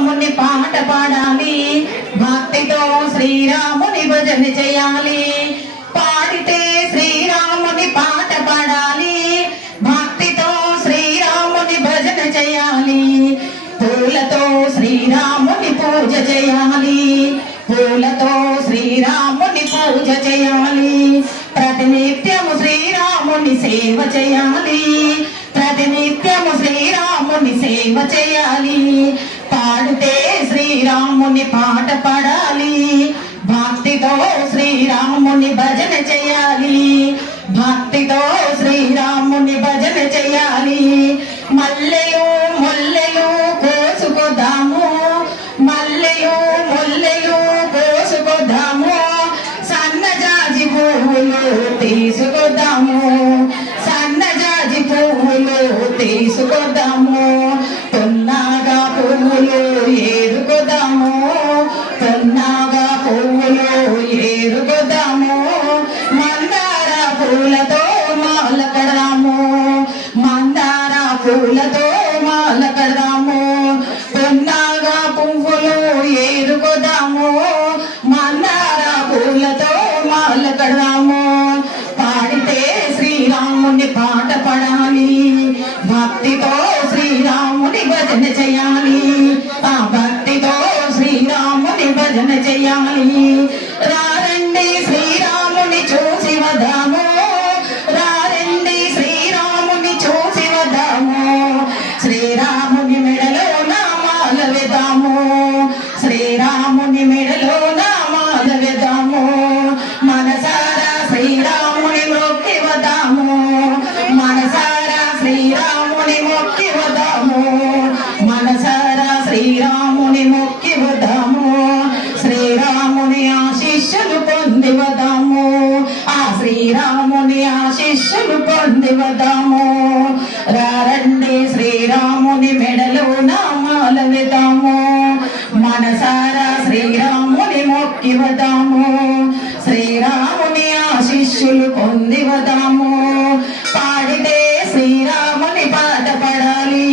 శ్రీరాముని పాట పాడాలి, భక్తితో శ్రీరాముని భజన చేయాలి. పాడితే శ్రీరాముని పాట పాడాలి, భక్తితో శ్రీరాముని భజన చేయాలి. పూలతో శ్రీరాముని పూజ చేయాలి, పూలతో శ్రీరాముని పూజ చేయాలి. ప్రతినిత్యము శ్రీరాముని సేవ చేయాలి, ప్రతినిత్యము శ్రీరాముని సేవ చేయాలి. పాడితే శ్రీరాముని పాట పాడాలి, భక్తితో శ్రీరాముని భజన చేయాలి, భక్తితో శ్రీరాముని భజన చేయాలి. మల్లెలు ముల్లెలు కోసుకొద్దాము, మల్లెలు ముల్లెలు కోసుకొద్దాము, సన్నజాజి పువ్వులు తీసుకొద్దాము, సన్నజాజి పువ్వులు తీసుకొద్దాము. పొన్నాగా పువ్వులు ఏరుకొద్దాము, పొన్నాగా పువ్వులు ఏరుకొద్దాము. మందార పూలతో మాల కడదాము, మందార పూలతో మాల కడదాము. పొన్నాగా పువ్వులు ఏరుకొద్దాము, మందార పూలతో మాల కడదాము. పాడితే శ్రీరాముని పాట పడాలి, భక్తితో శ్రీరాముని భజన చేయాలి, ఆ భక్తితో శ్రీరాముని భజన చేయాలి. రారండి శ్రీరాముని చూసి వదాము, రారండి శ్రీరాముని చూసి వదాము. శ్రీరాముని మెడలో నామాల వేద్దాము, శ్రీరాముని మెడలో నామాల వేద్దాము. మనసారా శ్రీరాముని మొక్కి వదాము, మనసారా శ్రీరాముని మొక్కి వదాము, మనసారా శ్రీరాముని మొక్కి వదాము. శ్రీరాముని ఆశీస్సులు పొంది వదాము, ఆ శ్రీరాముని ఆశీస్సులు పొంది వదాము. రారండి శ్రీరాముని మెడలో నామాల వేద్దాము, మనసారా శ్రీరాముని మొక్కి వదాము, శ్రీరాముని ఆశీస్సులు పొంది వదాము. పాడితే శ్రీరాముని పాట పడాలి,